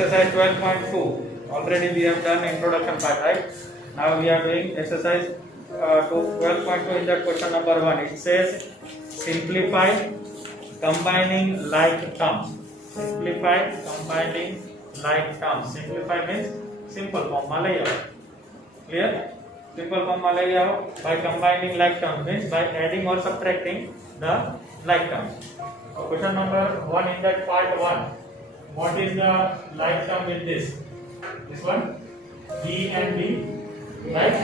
exercise 12.2. Already we have done introduction part, right? Now we are doing exercise 12.2. In that question number 1, it says simplify combining like terms. Simplify combining like terms. Simplify means simple form માં લઈ આવો. Clear? Simple form માં લઈ આવો by combining like terms means by adding or subtracting the like terms. So question number 1 in that part 1. What is the like term with this? This one, B and B, right?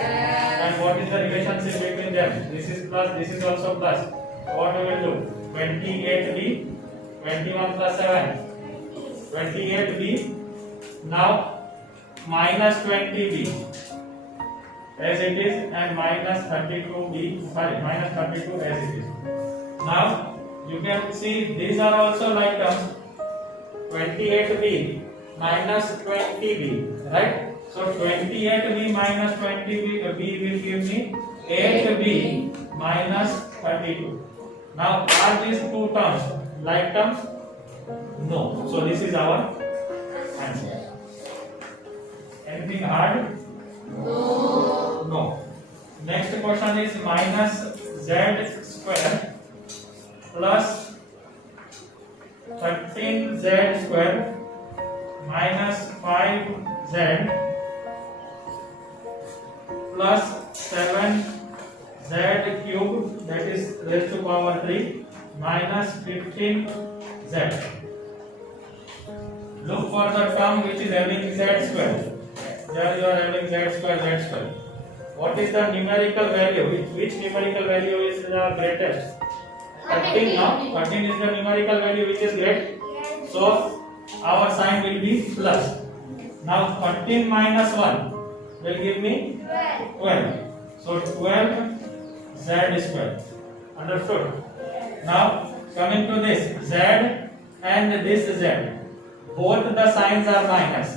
And what is the relationship between them? This is plus, this is also plus. What we will do? 28B, 21 plus 7, 28B. Now minus 20B as it is, and minus 32B, sorry, minus 32 as it is. Now you can see these are also like terms. 28B minus 20B, right? So 28B minus 20B will give me 8B minus 32. Now are these two terms like terms? No. So this is our answer. Anything hard? No. Next question is minus z square plus 13z square minus 5z plus 7z cube, that is raised to power 3, minus 15z. Look for the term which is having z square. There you are having z square. What is the numerical value? Which numerical value is the greatest? 13 now. 13 is the numerical value which is great. So our sign will be plus. Now 13 minus 1 will give me 12. So 12 z square. Understood? Now coming to this z and this z, both the signs are minus.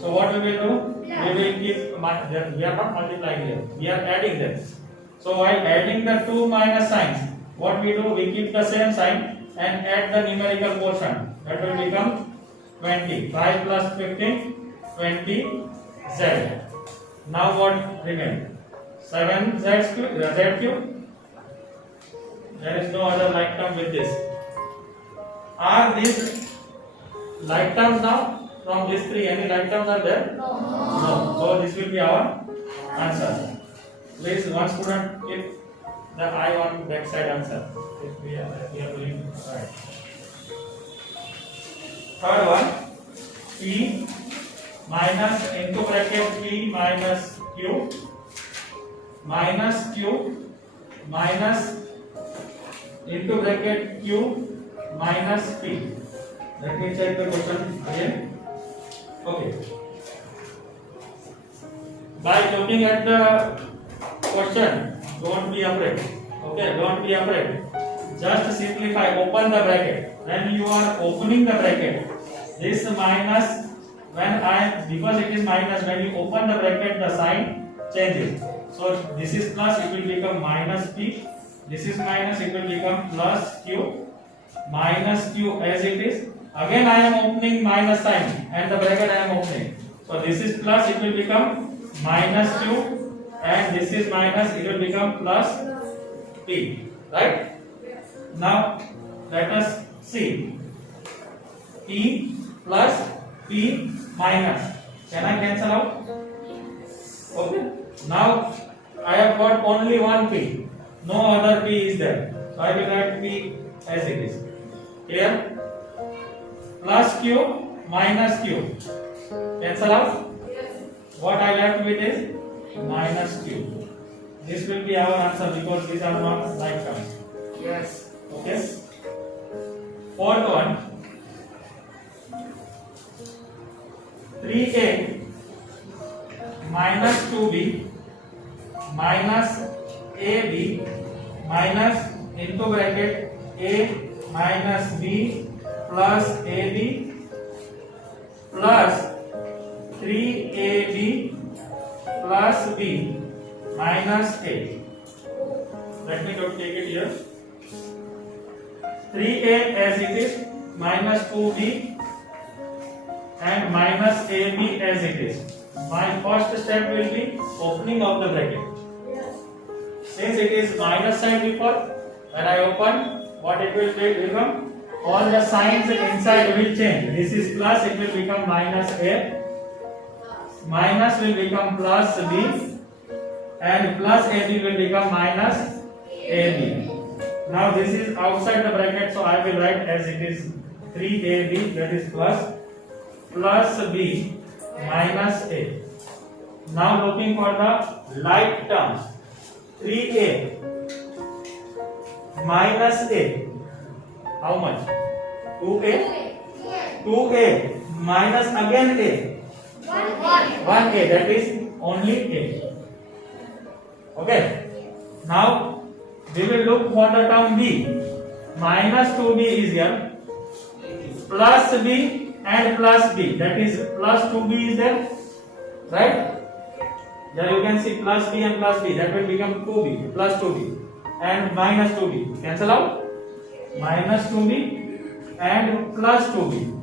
So what we will do? We will keep, we are not multiplying here, we are adding them. So while adding the two minus signs, what we do? We keep the same sign and add the numerical portion. That will become 20. 5 plus 15, 20z. Now what remains? 7z cube. There is no other like term with this. Are these like terms now? From these three, any like terms are there? No. So this will be our answer. Please, one student keep the eye on back side answer. If we are doing right. Third one, P minus into bracket P minus Q minus Q minus into bracket Q minus P. Let me check the question again. Okay. By looking at the question, don't be afraid. Okay, don't be afraid. Just simplify, open the bracket. When you are opening the bracket, this minus, because it is minus, when you open the bracket, the sign changes. So this is plus, it will become minus P. This is minus, it will become plus Q. Minus Q as it is. Again I am opening minus sign and the bracket I am opening. So this is plus, it will become minus Q, and this is minus, it will become plus P, right? Now let us see. P plus P minus. Can I cancel out? Okay. Now I have got only one P. No other P is there. So I will write P as it is. Clear? Plus Q minus Q. Cancel out? What I left with is minus Q. This will be our answer because these are not like terms. Yes. Okay. Fourth one. 3a minus 2b minus ab minus into bracket a minus b plus ab plus 3ab plus b minus a. Let me take it here. 3a as it is minus 2b and minus AB as it is. My first step will be opening of the bracket. Since it is minus sign before, when I open, what it will become? All the signs inside will change. This is plus, it will become minus A. Minus will become plus B. And plus AB will become minus AB. Now this is outside the bracket, so I will write as it is 3AB, that is plus B minus A. Now looking for the like terms. 3A minus A. How much? 2A. 2A minus again A. 1A, that is only A. Okay. Now we will look for the term B. Minus 2B is here. Plus B and plus B. That is plus 2B is there. Right? There you can see plus B and plus B. That will become 2B. Plus 2B. And minus 2B. Cancel out. Minus 2B and plus 2B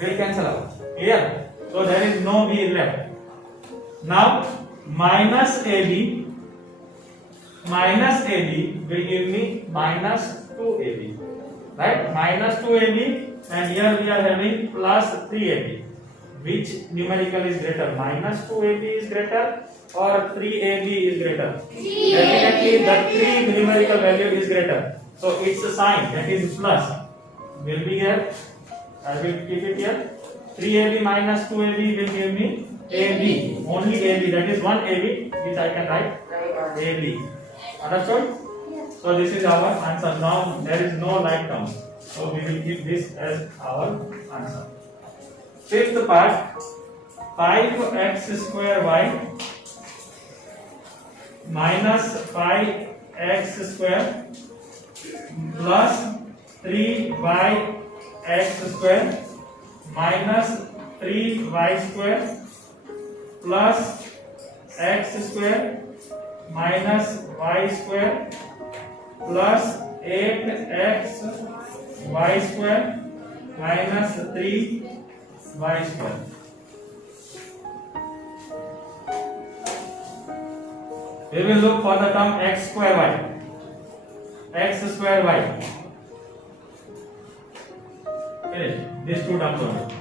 will cancel out. Here. So there is no B left. Now minus AB will give me minus 2AB. Right? Minus 2AB, and here we are having plus 3AB. Which numerical is greater? Minus 2AB is greater or 3AB is greater? Definitely the 3 numerical value is greater. So its a sign, that is plus, will be here. I will keep it here. 3AB minus 2AB will give me AB. Only AB, that is one AB, which I can write AB. Understood? So this is our answer. Now there is no like term. So we will keep this as our answer. Fifth part, 5x square y minus 5x square plus 3yx square minus 3y square plus x square minus y square plus 8x y square minus 3y square. We will look for the term x square y. X square y. Finish. These two terms only.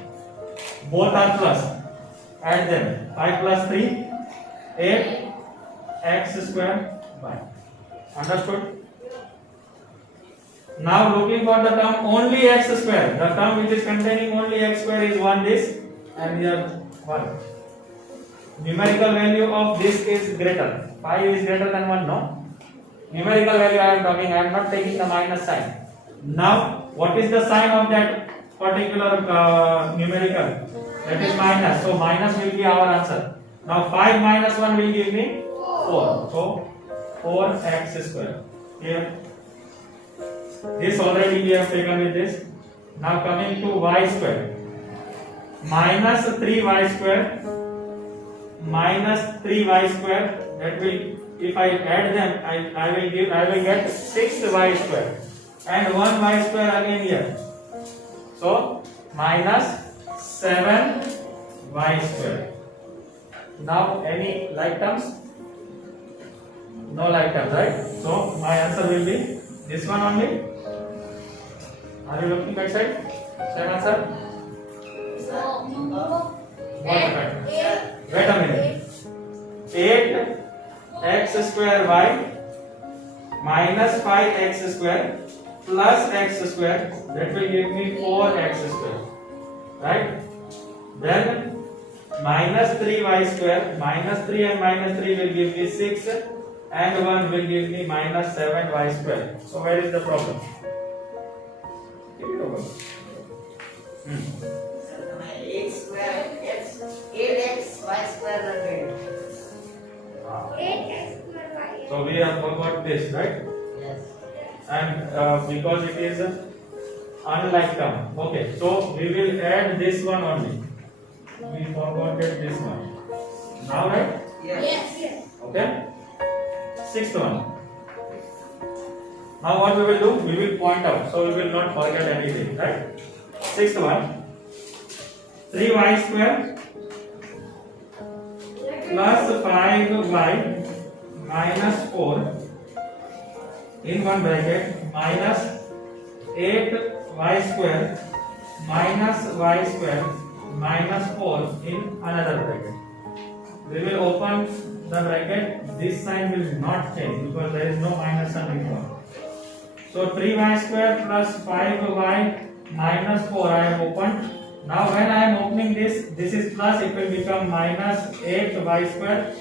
Both are plus. Add them. 5 plus 3, 8 x square y. Understood? Now looking for the term only x square. The term which is containing only x square is 1 this, and here 1. Numerical value of this is greater. 5 is greater than 1, no? Numerical value I am talking, I am not taking the minus sign. Now what is the sign of that particular numerical? That is minus. So minus will be our answer. Now 5 minus 1 will give me 4. So 4x square. Here. This already we have taken with this. Now coming to y square. Minus 3y square. Minus 3y square. That will, if I add them, I will get 6y square. And 1y square again here. So minus 7y square. Now any like terms? No like terms, right? So my answer will be this one only. Are you looking back side? Same answer? Wait a minute. 8x square y minus 5x square plus x square, that will give me 4x square. Right? Then minus 3y square, minus 3 and minus 3 will give me 6, and 1 will give me minus 7y square. So where is the problem? Keep it over. 8 square x 8x y square 8x square y. So we have forgot this, right? Yes. And because it is unlike term. Okay, so we will add this one only. We forgot this one. Now, right? Yes. Okay. Sixth one. Now what we will do? We will point out, so we will not forget anything, right? Sixth one. 3y square plus 5y minus 4 in one bracket minus 8y square minus y square minus 4 in another bracket. We will open the bracket. This sign will not change because there is no minus sign before. So 3y square plus 5y minus 4 I have opened. Now when I am opening this is plus, it will become minus 8y square,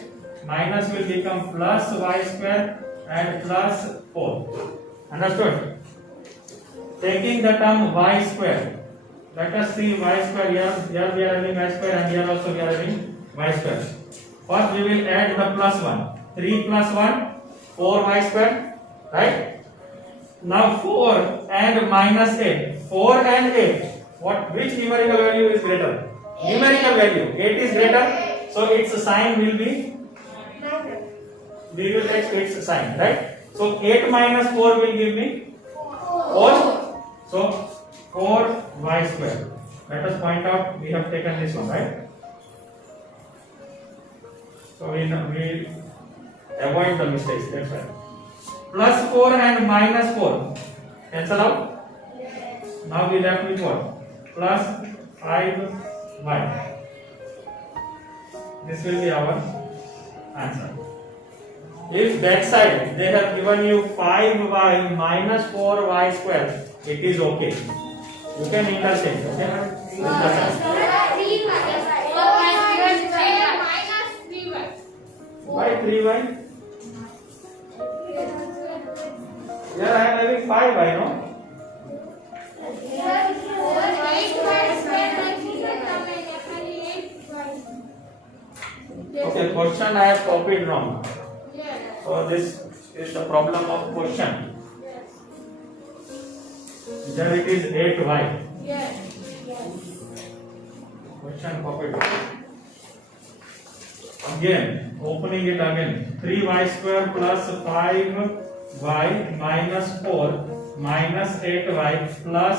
minus will become plus y square and plus 4. Understood? Taking the term y square, let us see y square. Here we are having y square and here also we are having y square. First we will add the plus 1. 3 plus 1, 4y square, right? Now 4 and minus 8. 4 and 8. Which numerical value is greater? Numerical value. 8 is greater, so its sign will be. We will take its sign, right? So 8 minus 4 will give me 4. So 4y square. Let us point out we have taken this one, right? So we avoid the mistakes. That's right. Plus 4 and minus 4 cancel out. Now we left with what? Plus 5y. This will be our answer. If that side they have given you 5y minus 4y square, it is okay. You can interchange, okay? Why 3y? Here I am having 5y, no? Okay, question I have copied wrong. So this is the problem of question. There it is 8y. Question copied. Again, opening it again. 3y square plus 5y minus 4 minus 8y plus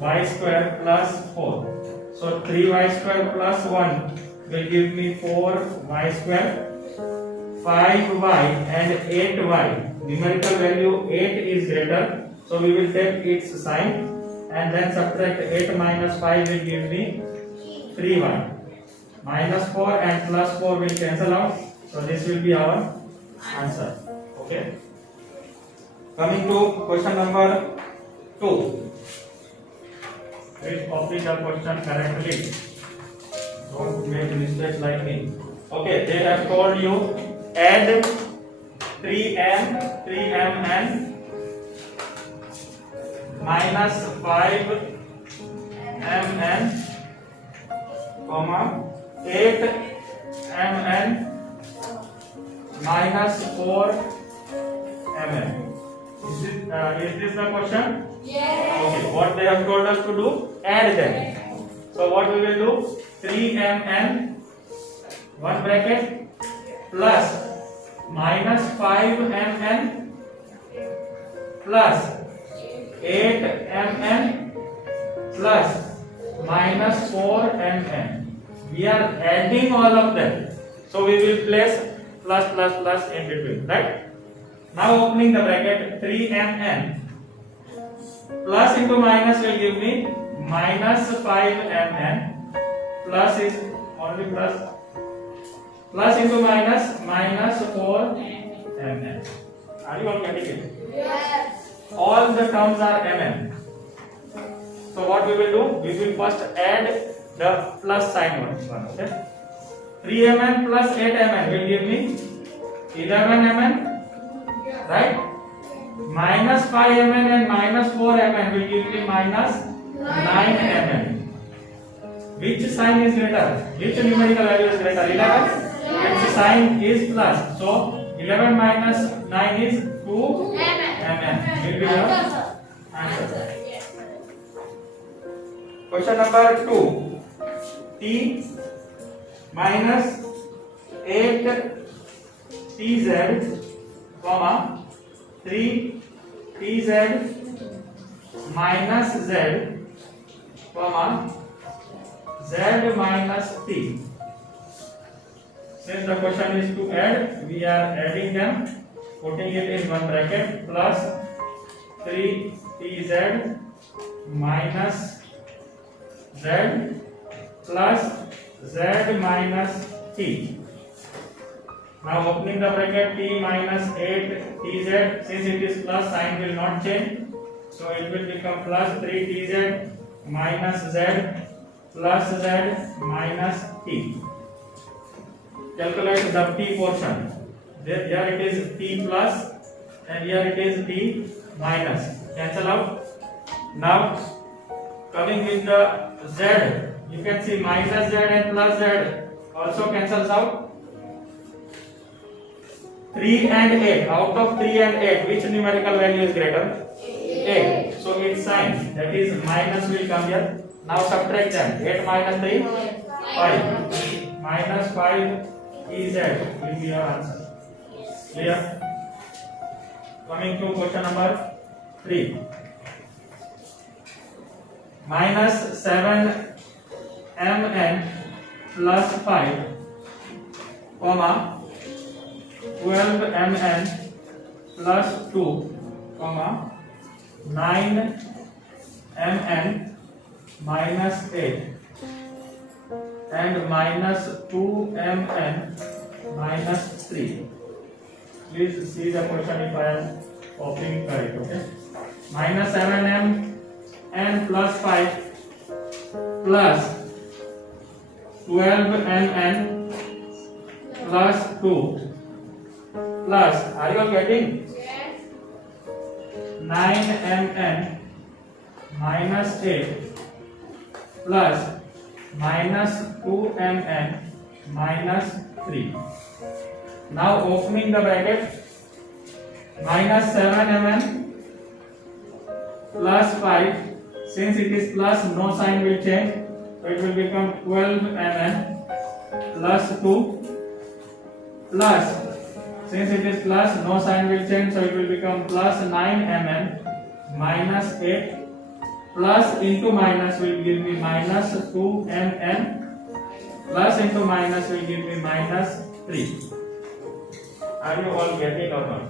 y square plus 4. So 3y square plus 1 will give me 4y square. 5y and 8y. Numerical value 8 is greater, so we will take its sign and then subtract 8 minus 5 will give me 3y. Minus 4 and plus 4 will cancel out, so this will be our answer. Okay. Coming to question number 2. Please copy the question correctly. Don't make mistakes like me. Okay, they have told you add 3mn minus 5mn comma 8mn minus 4mn. Is this the question? Yes. Okay, what they have told us to do? Add them. So what we will do? 3mn one bracket plus minus 5mn plus 8mn plus minus 4mn. We are adding all of them, so we will place plus in between, right? Now opening the bracket, 3mn plus into minus will give me minus 5mn plus is only plus into minus 4mn. Are you all getting it? Yes. All the terms are mn. So what we will do? We will first add the plus sign one. Okay. 3mn plus 8mn will give me 11mn, right? Minus 5mn and minus 4mn will give me minus 9mn. Which sign is greater? Which numerical value is greater? 11. Its sign is plus. So 11 minus 9 is 2mn. Will be your answer. Question number 2. T minus 8tz comma 3tz minus z comma z minus t. Since the question is to add, we are adding them, putting it in one bracket, plus 3tz minus z plus z minus t. Now opening the bracket, t minus 8tz, since it is plus, sign will not change, so it will become plus 3tz minus z plus z minus t. Calculate the t portion. Here it is t plus and here it is t minus. Cancel out. Now coming with the z, you can see minus z and plus z also cancels out. 3 and 8. Out of 3 and 8, which numerical value is greater? 8. So its sign, that is minus, will come here. Now subtract them. 8 minus 3, 5. Minus 5 EZ will be your answer. Clear? Coming to question number 3. Minus 7 mn plus 5, comma 12 mn plus 2, comma 9 mn minus 8 and minus 2 mn minus 3. Please see the question if I am copying correct. Okay. Minus 7 mn plus 5 plus 12 mn plus 2 plus, are you all getting? 9 mn minus 8 plus minus 2 mn minus 3. Now opening the bracket, minus 7 mn plus 5, since it is plus, no sign will change, so it will become 12 mn plus 2 plus, since it is plus, no sign will change, so it will become plus 9 mn minus 8 plus into minus will give me minus 2 mn plus into minus will give me minus 3. Are you all getting or not?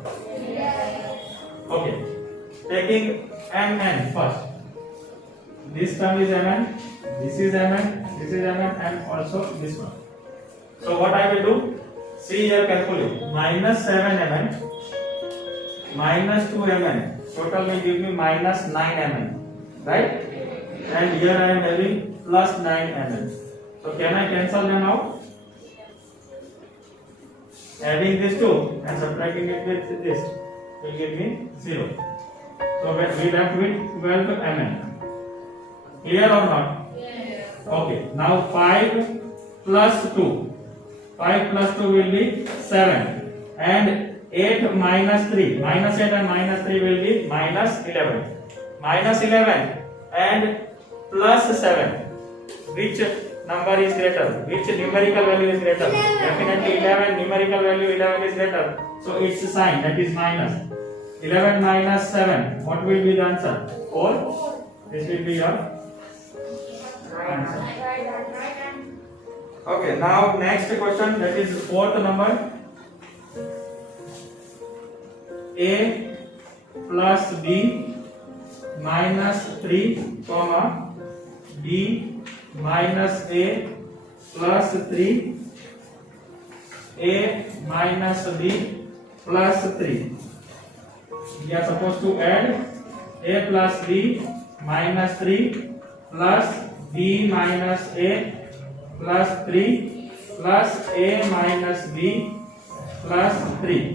Okay. Taking mn first. This term is mn, this is mn, this is mn, and also this one. So what I will do? See here carefully. Minus 7 mn minus 2 mn. Total will give me minus 9 mn. Right? And here I am having plus 9 mn. So can I cancel them out? Adding this 2 and subtracting it with this will give me 0. So we left with 12 mn. Clear or not? Yes. Okay. Now 5 plus 2. 5 plus 2 will be 7. And 8 minus 3. Minus 8 and minus 3 will be minus 11. Minus 11 and plus 7. Which number is greater? Which numerical value is greater? 11. Definitely 11. Numerical value 11 is greater. So its sign, that is minus. 11 minus 7. What will be the answer? 4. This will be your answer. Okay, now next question, that is fourth number. A plus B minus 3, comma B minus A plus 3, A minus B plus 3. We are supposed to add A plus B minus 3 plus B minus A plus 3 plus A minus B plus 3.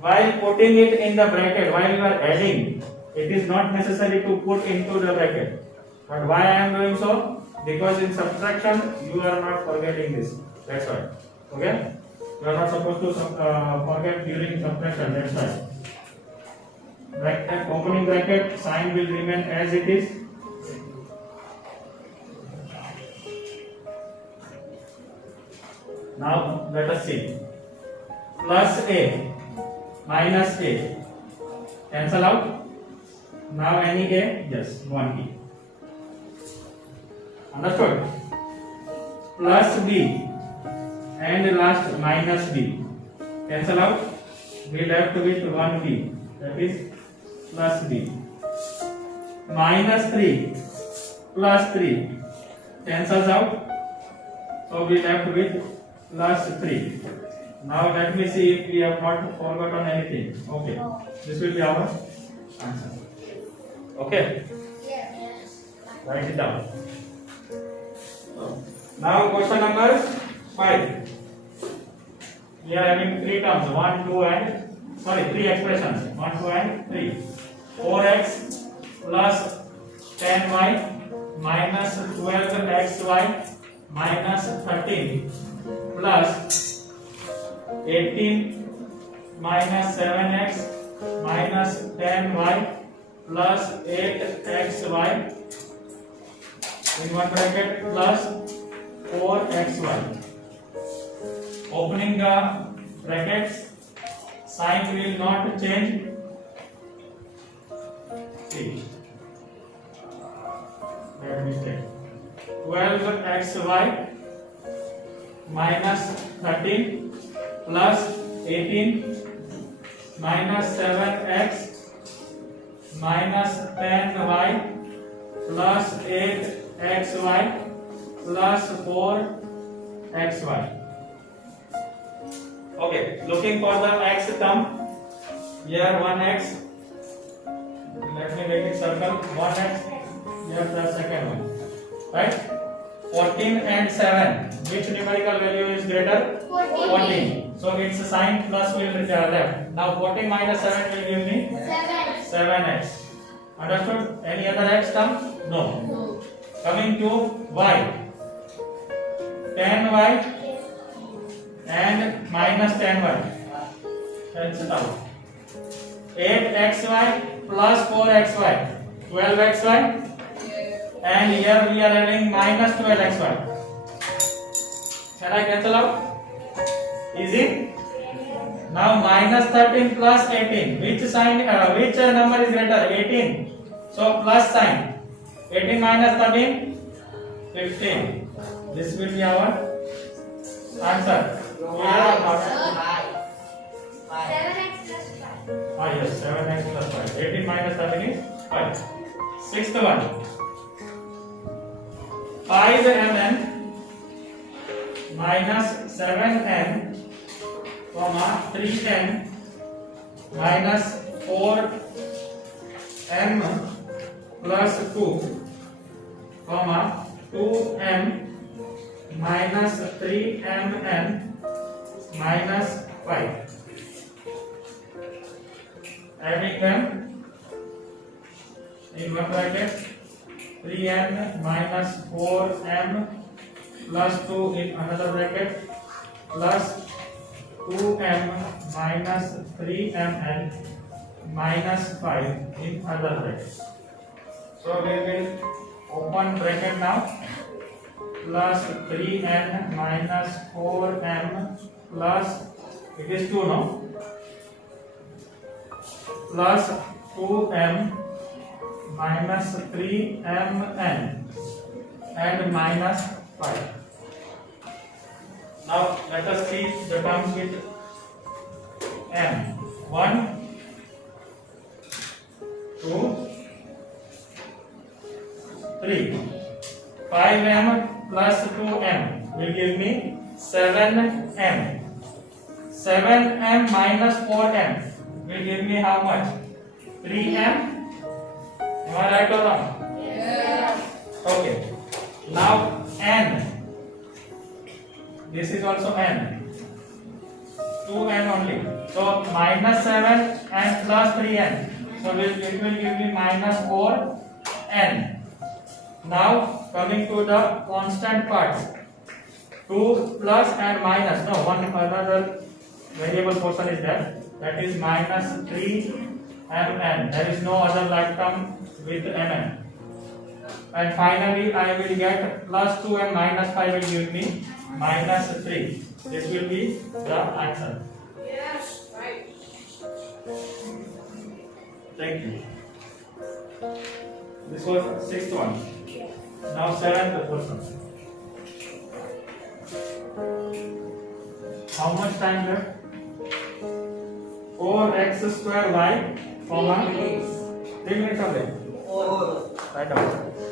While putting it in the bracket, while you are adding, it is not necessary to put into the bracket. But why I am doing so? Because in subtraction you are not forgetting this. That's why. Okay? You are not supposed to forget during subtraction. That's why. Bracket, opening bracket, sign will remain as it is. Now let us see. Plus A minus A. Cancel out. Now any A? Yes, 1 A. Understood? Plus b and last minus b. Cancel out. We left with 1b. That is plus b. Minus 3 plus 3 cancels out. So we left with plus 3. Now let me see if we have not forgotten anything. Okay. This will be our answer. Okay. Yes. Write it down. Now question number 5. We are having 3 terms. 1, 2 and 3 expressions. 1, 2 and 3. 4x plus 10y minus 12xy minus 13 plus 18 minus 7x minus 10y plus 8xy in one bracket plus 4xy. Opening the brackets, sign will not change. See, let me take 12xy minus 13 plus 18 minus 7x minus 10y plus 8xy plus 4xy. Okay, looking for the x term. Here 1x. Let me make it circle. 1x. Here the second one. Right? 14 and 7. Which numerical value is greater? 14. So its sign plus will be left. Now 14 minus 7 will give me 7x. Understood? Any other x term? No. Coming to y. 10y and minus 10y. Cancel out. 8xy plus 4xy. 12xy. And here we are adding minus 12xy. Shall I cancel out? Easy. Now minus 13 plus 18. Which number is greater? 18. So plus sign. 18 minus 13, 15. This will be our answer. Five. Yes, 7x plus 5. 18 minus 13 is 5. Sixth one. 5mn minus 7n, 3n minus 4m plus 2, 2m minus 3mn minus 5. Adding them in one bracket, 3n minus 4m plus 2 in another bracket plus 2m minus 3mn minus 5 in other bracket. So we will open bracket now, plus 3n minus 4m plus, it is 2 now, plus 2m minus 3mn and minus 5. Now let us see the terms with m. 1, 2, 3. 5m plus 2m will give me 7m. 7m minus 4m will give me how much? 3m. Am I right or wrong? Yes. Okay. Now n. This is also n. 2n only. So minus 7 and plus 3n. So it will give me minus 4n. Now coming to the constant parts. 2 plus and minus. No, one another variable portion is there. That is minus 3mn. There is no other like term with mn. And finally I will get plus 2 and minus 5 will give me minus 3. This will be the answer. Yes. Right. Thank you. This was sixth one. Now seventh question. How much time left? 4x square y, comma 3 minutes away. Four. Write down.